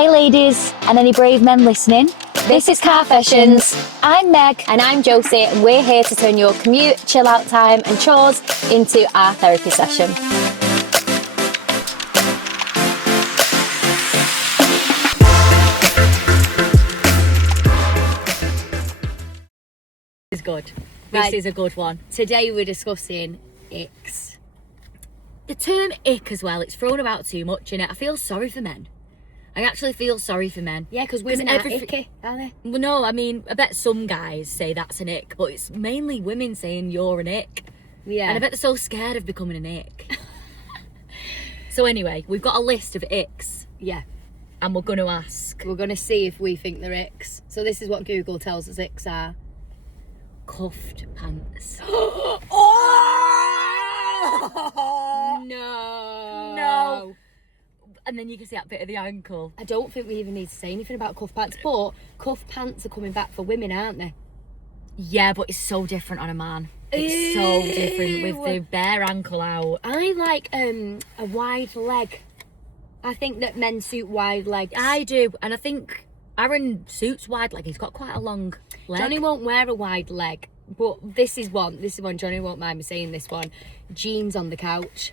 Hey ladies, and any brave men listening. This is Car Fashions. I'm Meg. And I'm Josie, and we're here to turn your commute, chill out time and chores into our therapy session. This is good. Right. This is a good one. Today we're discussing icks. The term ick as well, it's thrown about too much in it. I feel sorry for men. I actually feel sorry for men. Yeah, because women are icky, are they? Well, no, I mean, I bet some guys say that's an ick, but it's mainly women saying you're an ick. Yeah. And I bet they're so scared of becoming an ick. So anyway, we've got a list of icks. Yeah. And we're going to ask. We're going to see if we think they're icks. So this is what Google tells us icks are. Cuffed pants. Oh! No. And then you can see that bit of the ankle. I don't think we even need to say anything about cuff pants, but cuff pants are coming back for women, aren't they? Yeah, but it's so different on a man. It's so different with the bare ankle out. I like a wide leg. I think that men suit wide legs. I do, and I think Aaron suits wide leg. He's got quite a long leg. Johnny won't wear a wide leg, but this is one. Johnny won't mind me saying this one. Jeans on the couch.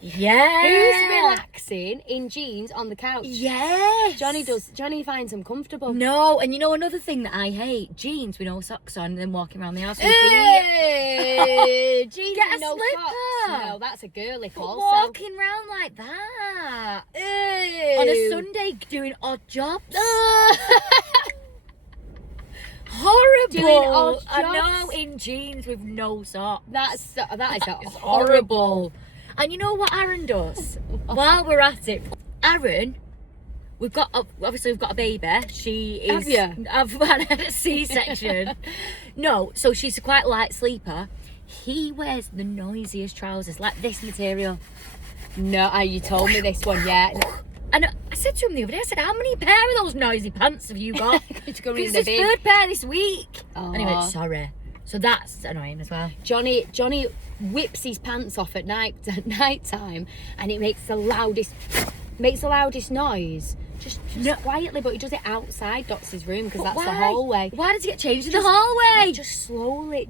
Yeah. Who's relaxing in jeans on the couch? Yes. Johnny does. Johnny finds them comfortable. No, and you know another thing that I hate? Jeans with no socks on and then walking around the house with feet. Jeans Get with a no slipper. socks. No, that's a girly But also. walking around like that. On a Sunday doing odd jobs. Horrible. Doing odd I jobs. know, in jeans with no socks. That is It's horrible. And you know what Aaron does? While we're at it, Aaron, we've got a baby. She is. Have you? I've had a C-section. No, so she's a quite light sleeper. He wears the noisiest trousers, like this material. No, you told me this one, yeah. And I said to him the other day, I said, how many pair of those noisy pants have you got? It's going Because in the it's his bin. third pair this week. Oh. And he went, sorry. So that's annoying as well. Johnny whips his pants off at night time, and it makes the loudest noise. Just quietly, but he does it outside Dots's room because that's the hallway. Why does he get changed in the hallway? Just slowly,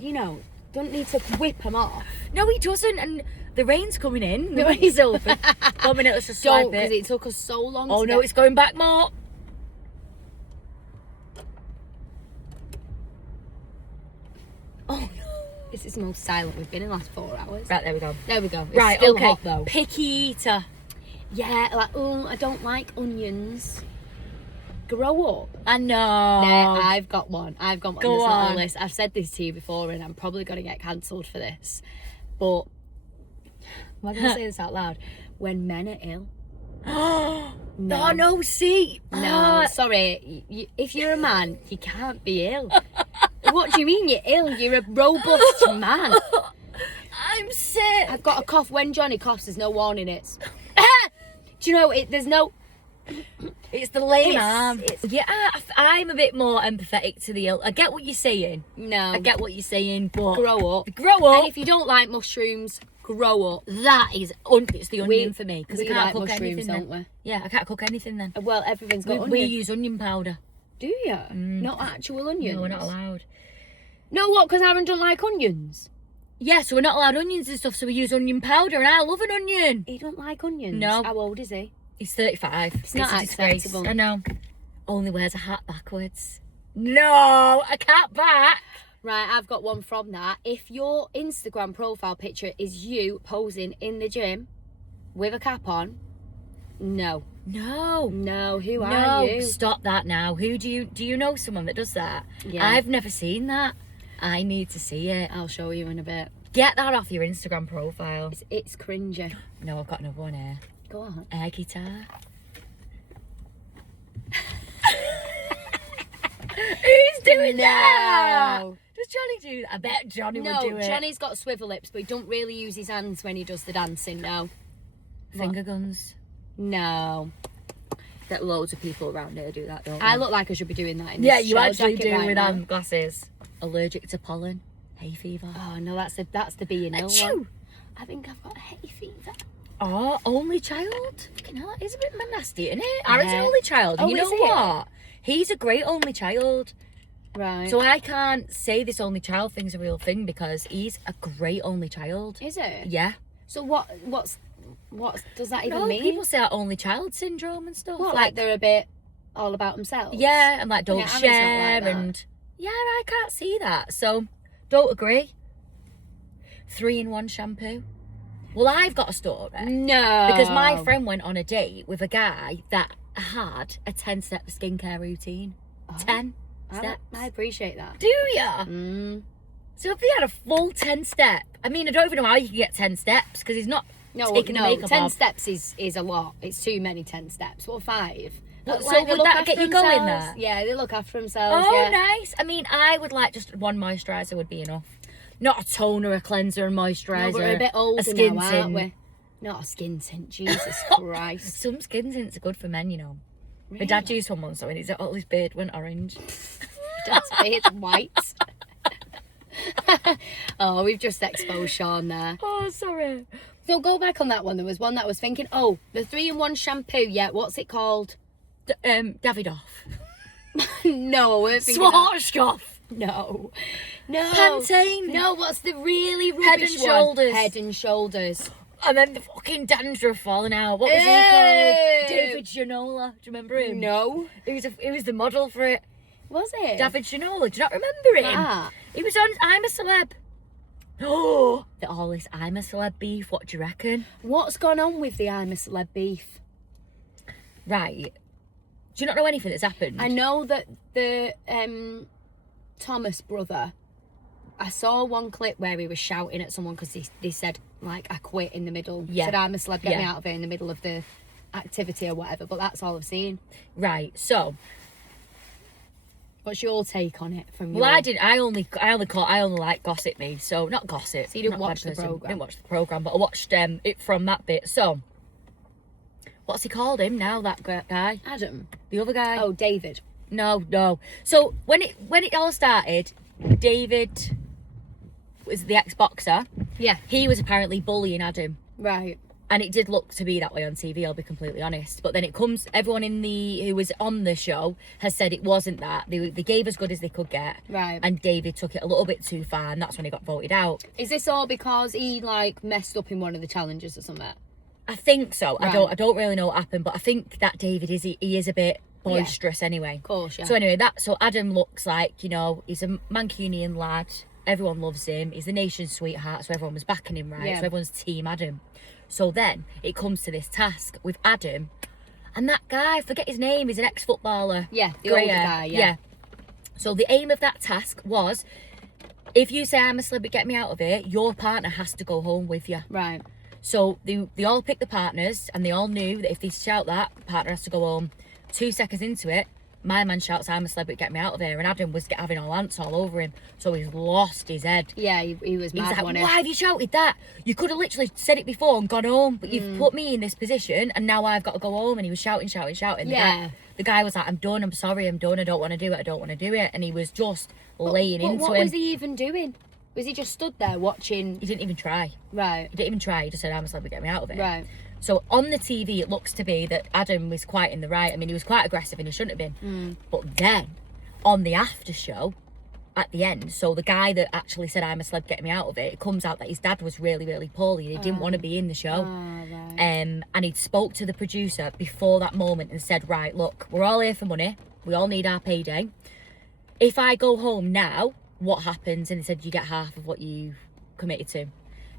don't need to whip him off. No, he doesn't. And the rain's coming in. The rain's open. 1 minute, let's just swipe Don't, because it. it took us so long. Oh no, it's going back more. Oh no. This is the most silent we've been in the last 4 hours. Right, there we go. There we go. It's Right, still okay. hot though. Picky eater. Yeah, like, I don't like onions. Grow up. I know. Nah, I've got one. Go There's not on. a list. I've said this to you before, and I'm probably going to get cancelled for this. But why did I say this out loud? When men are ill. Oh no, see. No, sorry. If you're a man, you can't be ill. What do you mean you're ill? You're a robust man. I'm sick. I've got a cough. When Johnny coughs, there's no warning. It's. Do you know? There's no. It's the lame It's- arm. Yeah, I'm a bit more empathetic to the ill. I get what you're saying. No. I get what you're saying, but Grow up. Grow up. And if you don't like mushrooms, grow up. That is it's the onion for me because I we can't like cook mushrooms, anything. don't Then. we? Yeah, I can't cook anything then. Well, everyone's got We onion. use onion powder. Do you? Not actual onions? No, we're not allowed. No, what? Because Aaron don't like onions? Yeah, so we're not allowed onions and stuff, so we use onion powder, and I love an onion. He don't like onions? No. How old is he? He's 35. It's not a disgrace. acceptable. I know. Only wears a hat backwards. No, a cat back. Right, I've got one from that. If your Instagram profile picture is you posing in the gym with a cap on, no. No. No, who No, are you? stop that now. Do you know someone that does that? Yeah. I've never seen that. I need to see it. I'll show you in a bit. Get that off your Instagram profile. It's cringy. No, I've got another one here. Go on. Air guitar. Who's doing that? Does Johnny do that? I bet Johnny would do No, it. Johnny's got swivel lips, but he don't really use his hands when he does the dancing, no. Finger guns. No. That loads of people around here do that, don't they? I look like I should be doing that in Yeah, this you shell actually jacket do right with now. glasses. Allergic to pollen. Hay fever. Oh no, that's the being ill Achoo. one. I think I've got hay fever. Oh, only child? Fucking hell, that is a bit nasty, isn't it? Aaron's an Yeah. only child. Oh, You know is he? what? He's a great only child. Right. So I can't say this only child thing's a real thing because he's a great only child. Is it? Yeah. So what does that even No, mean? people say that only child syndrome and stuff. What, like they're a bit all about themselves? yeah, and like don't Aaron's not like share that. and yeah, I can't see that. So don't agree. 3-in-1 shampoo. Well, I've got a story. No. Because my friend went on a date with a guy that had a 10-step skincare routine. 10 steps. I appreciate that. Do ya? So if he had a full 10-step, I mean, I don't even know how you can get 10 steps because he's not taking the makeup 10 off. steps is a lot. It's too many 10 steps. Well, 5. Well, Like, so they would look that after get you going themselves. there? Yeah, they look after themselves. Oh, yeah. nice. I mean, I would like just one moisturiser would be enough. Not a toner, a cleanser, a moisturiser. No, but we're a bit older skin now, tint. aren't we? Not a skin tint. Jesus Christ. Some skin tints are good for men, you know. Really? My dad used one once, though, and his beard went orange. Dad's beard's white. Oh, we've just exposed Sean there. Oh, sorry. So go back on that one. There was one that was thinking, oh, the 3-in-1 shampoo. Yeah, what's it called? Davidoff. No, I weren't thinking that. Schwarzkopf. No. Pantene. No, what's the really rubbish Head and one? Shoulders. Head and Shoulders. And then the fucking dandruff falling out. What was he Ew. called? David Shinola. Do you remember him? No. He was the model for it. Was it? David Shinola. Do you not remember him? Ah. He was on I'm a Celeb. Oh, all this I'm a Celeb beef. What do you reckon? What's gone on with the I'm a Celeb beef? Right. Do you not know anything that's happened? I know that the Thomas brother, I saw one clip where he was shouting at someone because they said, like, I quit in the middle. Yeah. Said, I'm a celeb, get me Yeah. out of here in the middle of the activity or whatever. But that's all I've seen. Right. So, What's your take on it from well, your... I only like Gossip Me. So not Gossip. So you didn't not a watch bad the person. programme? Didn't watch the program, but I watched it from that bit. So, what's he called him now? That guy, Adam? the other guy. Oh, David. No. So when it all started, David was the ex-boxer. Yeah. He was apparently bullying Adam. Right. And it did look to be that way on TV, I'll be completely honest. But then everyone who was on the show has said it wasn't that. They gave as good as they could get. Right. And David took it a little bit too far, and that's when he got voted out. Is this all because he, like, messed up in one of the challenges or something? I think so. Right. I don't really know what happened, but I think that David he is a bit boisterous anyway. Of course, yeah. So anyway, so Adam looks like, you know, he's a Mancunian lad. Everyone loves him. He's the nation's sweetheart, so everyone was backing him, right? Yeah. So everyone's team Adam. So then it comes to this task with Adam and that guy, I forget his name, he's an ex-footballer. Yeah, the Grey older hair. guy, yeah. So the aim of that task was, if you say I'm a celeb, get me out of here, your partner has to go home with you. Right. So they all picked the partners and they all knew that if they shout that, the partner has to go home. 2 seconds into it, my man shouts, I'm a celebrity, get me out of here. And Adam was having all ants all over him. So he's lost his head. Yeah, he was He's mad, like, wasn't why he? have you shouted that? You could have literally said it before and gone home, but you've put me in this position and now I've got to go home. And he was shouting. Yeah. The guy was like, I'm done, I'm sorry, I'm done, I don't want to do it. And he was just laying But into what him. was he even doing? Was he just stood there watching? He didn't even try. Right. He didn't even try. He just said, I'm a celebrity, get me out of it. Right. So on the TV, it looks to be that Adam was quite in the right. I mean, he was quite aggressive and he shouldn't have been. But then, on the after show, at the end, so the guy that actually said, I'm a celeb, get me out of it, it comes out that his dad was really, really poorly and he didn't want to be in the show. Right. And he'd spoke to the producer before that moment and said, right, look, we're all here for money. We all need our payday. If I go home now, what happens? And he said, you get half of what you committed to.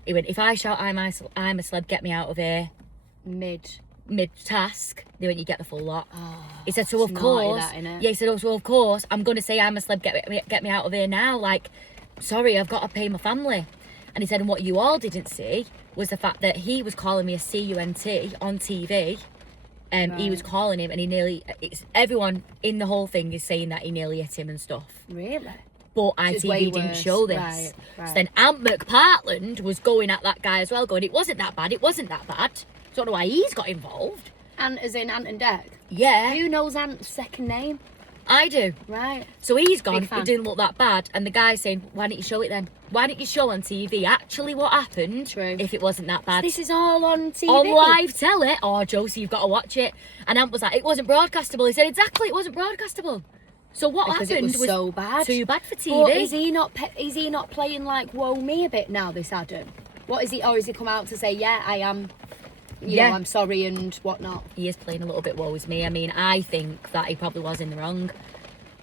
He went, if I shout, I'm a celeb, get me out of here, mid-task, they went, you get the full lot. He said, so of it's naughty course, that, innit? yeah, he said, oh, so of course, I'm going to say I'm a celeb, get me out of here now. Like, sorry, I've got to pay my family. And he said, and what you all didn't see was the fact that he was calling me a C-U-N-T on TV. He was calling him and everyone in the whole thing is saying that he nearly hit him and stuff. Really? But is way ITV didn't worse. show this. Right. So then Ant McPartland was going at that guy as well, going, it wasn't that bad. Don't know why he's got involved. Ant as in Ant and Dec? Yeah, Who knows Ant's second name? I do. Right. So he's gone, Big fan. it didn't look that bad. And the guy's saying, why didn't you show it then? Why didn't you show on TV actually what happened? True. If it wasn't that bad. This is all on TV. On live telly. Oh, Josie, you've got to watch it. And Ant was like, it wasn't broadcastable. He said, exactly, it wasn't broadcastable. So what Because happened it was so bad. too bad for TV. But is he not playing like woe me a bit now, this Adam? What is he? Or has he come out to say, yeah, I am, you know, I'm sorry and whatnot? He is playing a little bit woe is me. I mean, I think that he probably was in the wrong.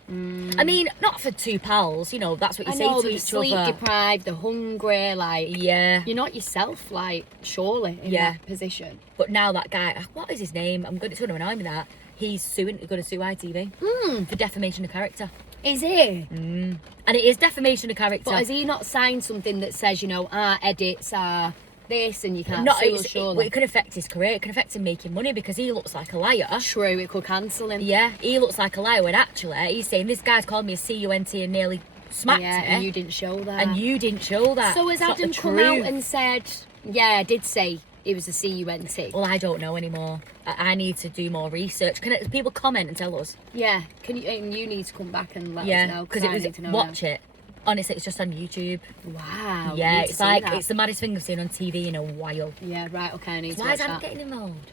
I mean, not for two pals, you know, that's what you say to each sleep other. deprived, they're hungry, like, Yeah. you're not yourself, like, surely, in that position. But now that guy, what is his name? It's going to annoy me that. He's going to sue ITV for defamation of character. Is he? And it is defamation of character. But has he not signed something that says, you know, our edits are this and you can't Not, sue us, surely? it could affect his career. It can affect him making money because he looks like a liar. True, it could cancel him. Yeah, he looks like a liar when actually he's saying this guy's called me a cunt and nearly smacked Yeah, me. and you didn't show that. And you didn't show that. So has It's not Adam the come out truth. and said, yeah, I did say it was a cunt? Well, I don't know anymore. I need to do more research. Can people comment and tell us? Yeah, can you? And you need to come back and let us Yeah, know because I it need to know was watch it. Honestly, it's just on YouTube. now. Wow. Yeah, need to it's see like that. it's the maddest thing I've seen on TV in a while. Yeah, right. Okay, I need to Why watch is Adam that. getting involved?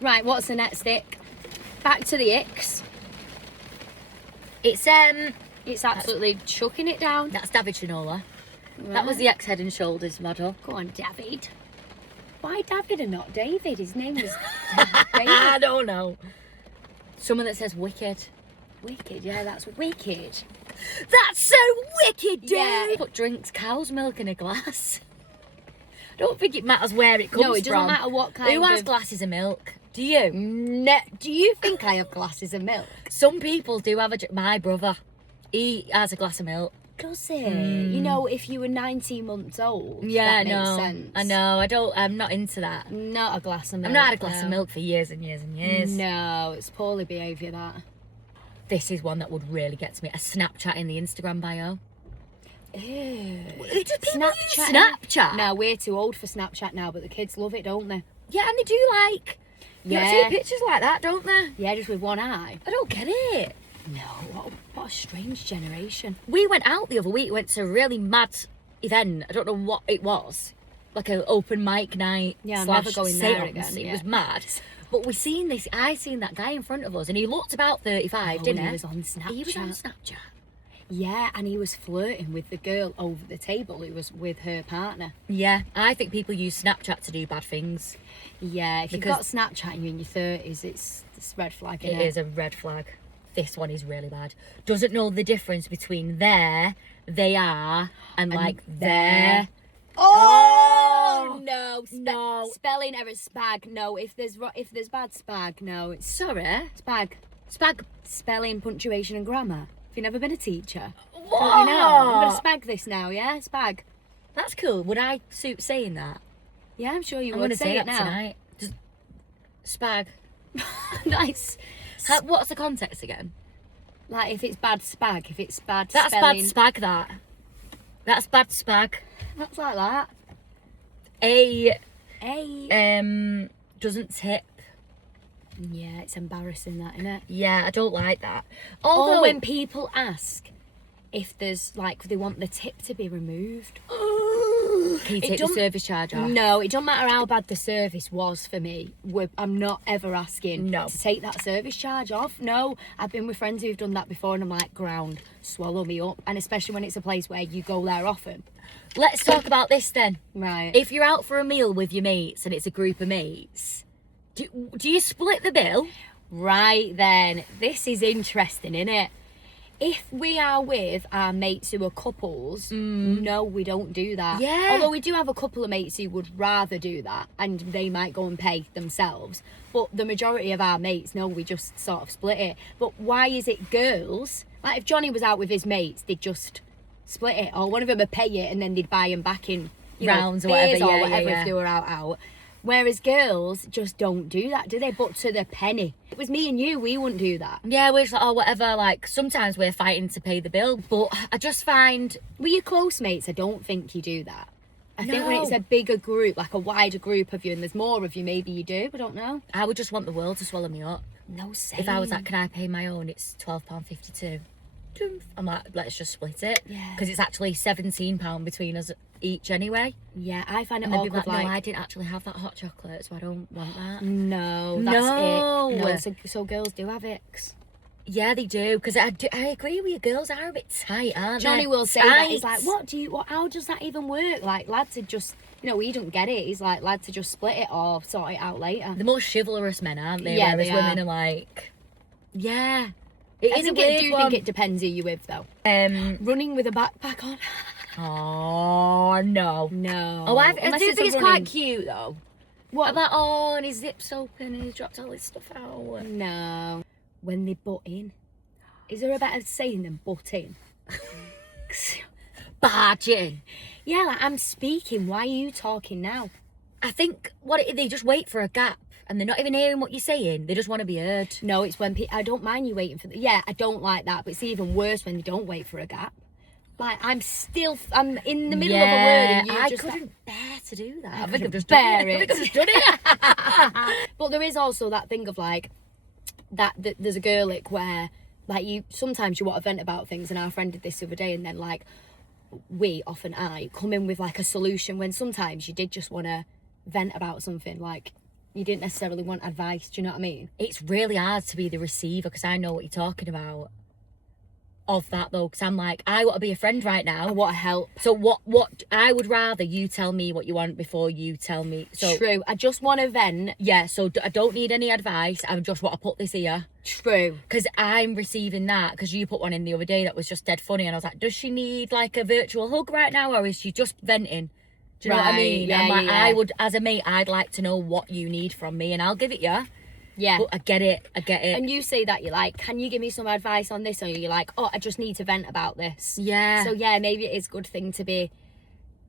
Right, what's the next stick? Back to the icks. It's It's absolutely chucking it down. that's David Shinola. That was the ex-Head and Shoulders model. Go on, David. Why David and not David? His name was I David. don't know. Someone that says wicked. Wicked, yeah, that's wicked. That's so wicked, dude. Yeah. But drinks cow's milk in a glass. I don't think it matters where it comes from. No, it doesn't matter what kind Who has of... glasses of milk? Do you? No, do you think I have glasses of milk? Some people do have my brother. He has a glass of milk. Does it? You know, if you were 19 months old, Yeah, that makes no. sense. I know. I'm not into that. Not a glass of milk. I've not had a glass no. of milk for years and years and years. No, it's poorly behaviour, that. This is one that would really get to me. A Snapchat in the Instagram bio. Ew. Do people use Snapchat. Snapchat? No, we're too old for Snapchat now, but the kids love it, don't they? Yeah, and they do like... Yeah. You see pictures like that, don't they? Yeah, just with one eye. I don't get it. No, what a strange generation. We went out the other week, went to a really mad event. I don't know what it was. Like an open mic night. Yeah, I'm slash never going there seance. again, It yeah. was mad. But I seen that guy in front of us and he looked about 35, didn't he? He was on Snapchat. He was on Snapchat. Yeah, and he was flirting with the girl over the table who was with her partner. Yeah, I think people use Snapchat to do bad things. Yeah, if Because- you've got Snapchat and you're in your 30s, it's red flag, It innit? is a red flag. This one is really bad. Doesn't know the difference between there, they are, and like there. Oh no! No. Spelling error, spag. No, if there's bad spag, no, it's Sorry. spag. Spag. Spelling, punctuation, and grammar. Have you never been a teacher? What? Don't you know? I'm gonna spag this now, yeah? Spag. That's cool. Would I suit saying that? Yeah, I'm sure you I'm would going to say it that now. tonight. Just spag. Nice. What's the context again? Like if it's bad spag, if it's bad That's spelling. bad spag, that. That's bad spag. That's like that. A Doesn't tip. Yeah, it's embarrassing that, innit? Yeah, I don't like that. Or Although when people ask if there's like they want the tip to be removed. can you It take the don't- service charge off? No, it don't matter how bad the service was for me. I'm not ever asking No. to take that service charge off. No, I've been with friends who've done that before and I'm like, ground, swallow me up. And especially when it's a place where you go there often. Let's talk about this then. Right. If you're out for a meal with your mates and it's a group of mates, do you split the bill? Right then, this is interesting, innit? If we are with our mates who are couples, no, we don't do that. Yeah. Although we do have a couple of mates who would rather do that and they might go and pay themselves. But the majority of our mates, no, we just sort of split it. But why is it girls? Like if Johnny was out with his mates, they'd just split it. Or one of them would pay it and then they'd buy him back in Rounds or beers whatever, or yeah, whatever yeah. if they were out. Whereas girls just don't do that, do they? But to the penny. If it was me and you, we wouldn't do that. Yeah, we're just like, oh, whatever. Like, sometimes we're fighting to pay the bill, but I just find... With your close mates, I don't think you do that. I think when No. it's a bigger group, like a wider group of you, and there's more of you, maybe you do. I don't know. I would just want the world to swallow me up. No, same. If I was like, can I pay my own? It's £12.52. I'm like, let's just split it. Yeah. Because it's actually £17 between us each anyway. Yeah, I find it And they'd be awkward. like, no, I didn't actually have that hot chocolate, so I don't want that. No, that's No. it. No, so girls do have icks. Yeah, they do. Because I agree with you. Girls are a bit tight, aren't Johnny they? will say Tight. that. He's like, how does that even work? Like, lads are just, he don't get it. He's like, lads are just split it or sort it out later. The most chivalrous men, aren't they? Yeah, Whereas they women are. are like, yeah. It I is think a weird do one. think it depends who you with, though. Running with a backpack on? Oh, no. No. Oh, I Unless do it's think a it's running- quite cute, though. What? I'm like, oh, and his zip's open and he's dropped all his stuff out. No. When they butt in. Is there a better saying than butt in? Barging. Yeah, like, I'm speaking. Why are you talking now? I think they just wait for a gap and they're not even hearing what you're saying. They just want to be heard. No, it's when I don't mind you waiting for yeah, I don't like that, but it's even worse when they don't wait for a gap. Like, I'm in the middle of a word and you I just couldn't bear to do that. I I think I've couldn't just bear done it. I it. think I've just done it. But there is also that thing of like that there's a girl like where like sometimes you want to vent about things, and our friend did this the other day, and then like I come in with like a solution when sometimes you did just want to vent about something, like you didn't necessarily want advice. Do you know what I mean? It's really hard to be the receiver because I know what you're talking about. Of that though, because I'm like, I want to be a friend right now. I want to help. So what I would rather you tell me what you want before you tell me. So True. I just want to vent. yeah, so I don't need any advice. I just want to put this here. True. Because I'm receiving that, because you put one in the other day that was just dead funny, and I was like, does she need like a virtual hug right now, or is she just venting? Do you know what I Right, mean? yeah, I'm like, yeah. I would, as a mate, I'd like to know what you need from me, and I'll give it you. Yeah. But I get it. And you say that you're like, can you give me some advice on this? Or you're like, oh, I just need to vent about this. Yeah. So yeah, maybe it is a good thing to be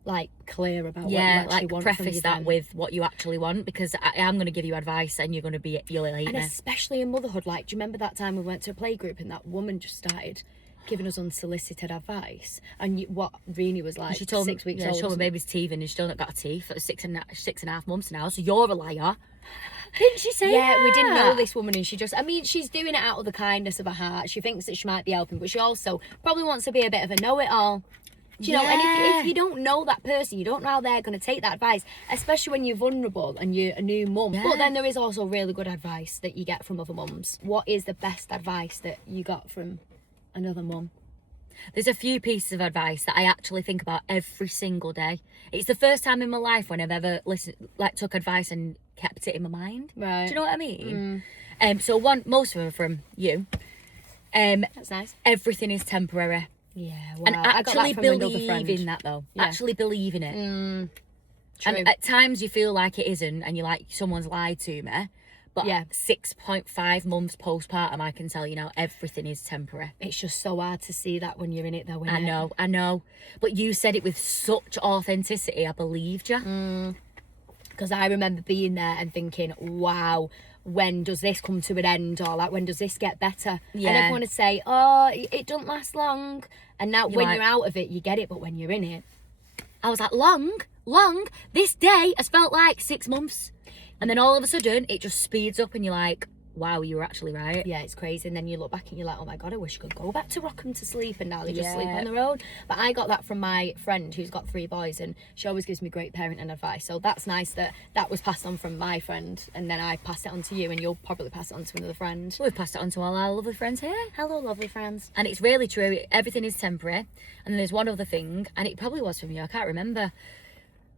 like clear about what you actually like want from preface your that vent. with what you actually want, because I am going to give you advice and you'll hate And me. especially in motherhood, like, do you remember that time we went to a play group and that woman just started giving us unsolicited advice? And what Rini was like, She told 6 weeks me, old. she told or my baby's teeth and she's still not got a teeth for six and a half months now, so you're a liar. Didn't she say yeah, that? we didn't know this woman, and she's doing it out of the kindness of her heart. She thinks that she might be helping, but she also probably wants to be a bit of a know-it-all. Do you know? And if you don't know that person, you don't know how they're going to take that advice, especially when you're vulnerable and you're a new mum. Yeah. But then there is also really good advice that you get from other mums. What is the best advice that you got from another mum? There's a few pieces of advice that I actually think about every single day. It's the first time in my life when I've ever took advice and kept it in my mind. Right. Do you know what I mean? So most of them are from you. That's nice. Everything is temporary. Yeah, wow. And I got that actually from another friend. believe in that though. Yeah. Actually believe in it. True. And at times you feel like it isn't, and you're like, someone's lied to me. But Yeah. 6.5 months postpartum, I can tell you now, everything is temporary. It's just so hard to see that when you're in it, though. I know. But you said it with such authenticity, I believed you. Because I remember being there and thinking, wow, when does this come to an end? Or like, when does this get better? Yeah. And everyone would say, oh, it doesn't last long. And now when like- you're out of it, you get it. But when you're in it, I was like, long? This day has felt like 6 months. And then all of a sudden, it just speeds up and you're like, wow, you were actually right. yeah, it's crazy. And then you look back and you're like, oh my God, I wish I could go back to Rockham to sleep. And now they just sleep Yeah. on the road. But I got that from my friend who's got 3 boys, and she always gives me great parenting advice. So that's nice that was passed on from my friend. And then I passed it on to you, and you'll probably pass it on to another friend. We've passed it on to all our lovely friends here. Hello, lovely friends. And it's really true. Everything is temporary. And then there's one other thing, and it probably was from you, I can't remember.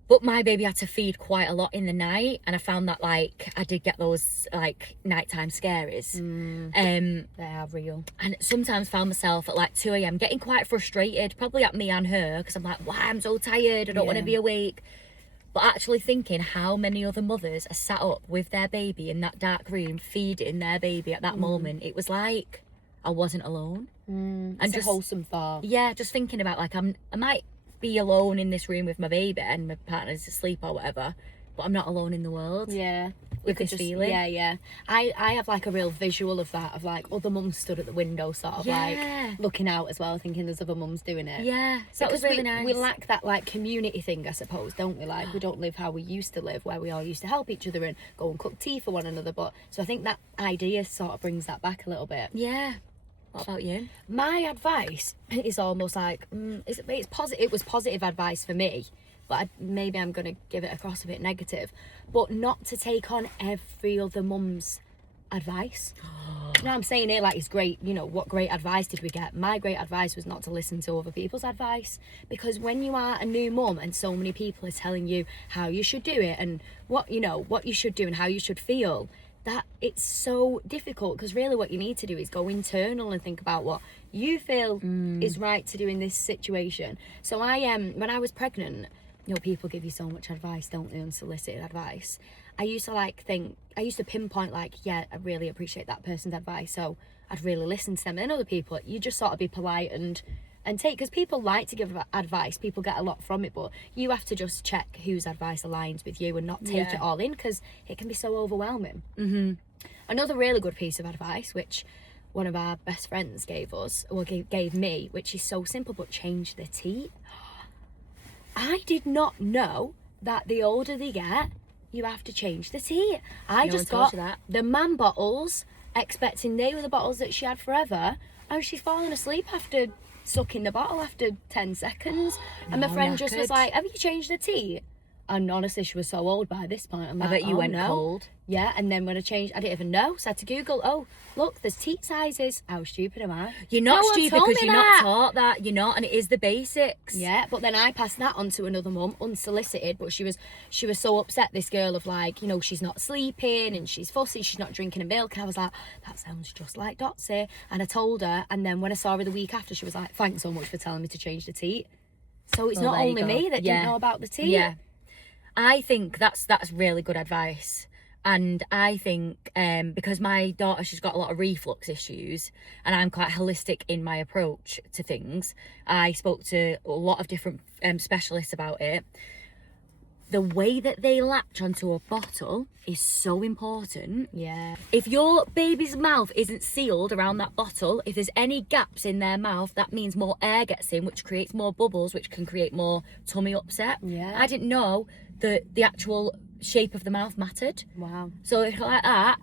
But my baby had to feed quite a lot in the night, and I found that like I did get those like nighttime scaries. They are real. And sometimes found myself at like 2 a.m. getting quite frustrated, probably at me and her, because I'm like, why, I'm so tired, I don't want to Yeah. be awake. But actually thinking how many other mothers are sat up with their baby in that dark room, feeding their baby at that moment, it was like I wasn't alone. It's a wholesome thought. Yeah, just thinking about like I might be alone in this room with my baby and my partner's asleep or whatever, but I'm not alone in the world. Yeah. With this feeling. Yeah. I have like a real visual of that, of like other mums stood at the window sort of Yeah. like looking out as well, thinking there's other mums doing it. Yeah, so that was Because really nice. we lack that like community thing, I suppose, don't we? Like we don't live how we used to live, where we all used to help each other and go and cook tea for one another. But so I think that idea sort of brings that back a little bit. Yeah. What about you? My advice is almost like it's positive. It was positive advice for me, but maybe I'm going to give it across a bit negative. But not to take on every other mum's advice. No, I'm saying it like it's great. You know, what great advice did we get? My great advice was not to listen to other people's advice, because when you are a new mum and so many people are telling you how you should do it and what you should do and how you should feel, that it's so difficult, because really what you need to do is go internal and think about what you feel is right to do in this situation. So when I was pregnant, you know, people give you so much advice, don't they, unsolicited advice. I used to pinpoint like, yeah, I really appreciate that person's advice, so I'd really listen to them. And other people, you just sort of be polite and take, because people like to give advice, people get a lot from it, but you have to just check whose advice aligns with you and not take it all in, because it can be so overwhelming. Another really good piece of advice, which one of our best friends gave me, which is so simple, but change the tea. I did not know that the older they get, you have to change the tea. I just got the man bottles, expecting they were the bottles that she had forever, and she's fallen asleep after sucking the bottle after 10 seconds. And my friend just was like, have you changed the tea? And honestly, she was so old by this point. I'm like, I bet you went no. cold. Yeah, and then when I changed, I didn't even know. So I had to Google, oh, look, there's tea sizes. How stupid am I? You're not No one stupid told because me you're that. not taught that. You're not, and it is the basics. Yeah, but then I passed that on to another mum, unsolicited, but she was so upset, this girl, of like, you know, she's not sleeping and she's fussy, she's not drinking her milk. And I was like, that sounds just like Dotsy. And I told her, and then when I saw her the week after, she was like, thanks so much for telling me to change the tea. So it's not only me that didn't know about the tea. Yeah. I think that's really good advice. And I think because my daughter, she's got a lot of reflux issues, and I'm quite holistic in my approach to things. I spoke to a lot of different specialists about it. The way that they latch onto a bottle is so important. Yeah. If your baby's mouth isn't sealed around that bottle, if there's any gaps in their mouth, that means more air gets in, which creates more bubbles, which can create more tummy upset. Yeah. I didn't know that the actual shape of the mouth mattered. Wow. So if like that,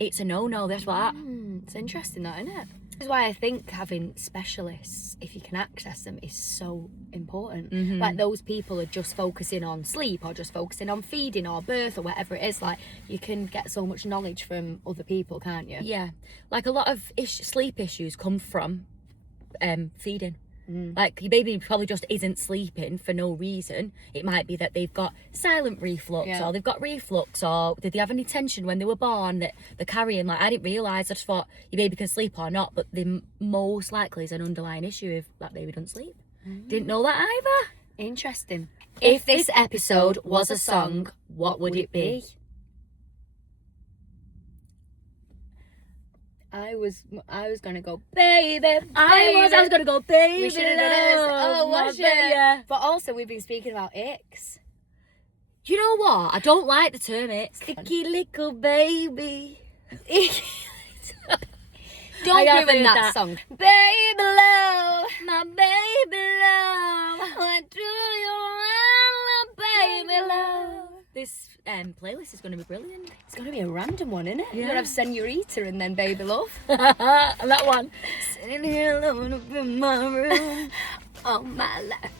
it's a no-no. That's what. It's interesting, that, isn't it? This is why I think having specialists, if you can access them, is so important. Like, those people are just focusing on sleep or just focusing on feeding or birth or whatever it is. Like, you can get so much knowledge from other people, can't you? Yeah. Like, a lot of sleep issues come from feeding. Like, your baby probably just isn't sleeping for no reason. It might be that they've got silent reflux, or they've got reflux, or did they have any tension when they were born that they're carrying. Like, I didn't realise. I just thought your baby can sleep or not, but the most likely is an underlying issue if that baby doesn't sleep. Didn't know that either. Interesting. If this episode was a song, what would it be? I was gonna go, baby. I was gonna go, baby. We should have done it. Oh, my was baby. it? But also, we've been speaking about icks. Do you know what? I don't like the term icks. Sticky little baby. Don't have ruin heard that that. song. Baby love, My baby love. what do you want, baby love? This playlist is going to be brilliant. It's gonna be a random one, isn't it? Yeah. You're gonna have Senorita and then Baby Love. And that one. Sitting here alone up in my room. Oh my life.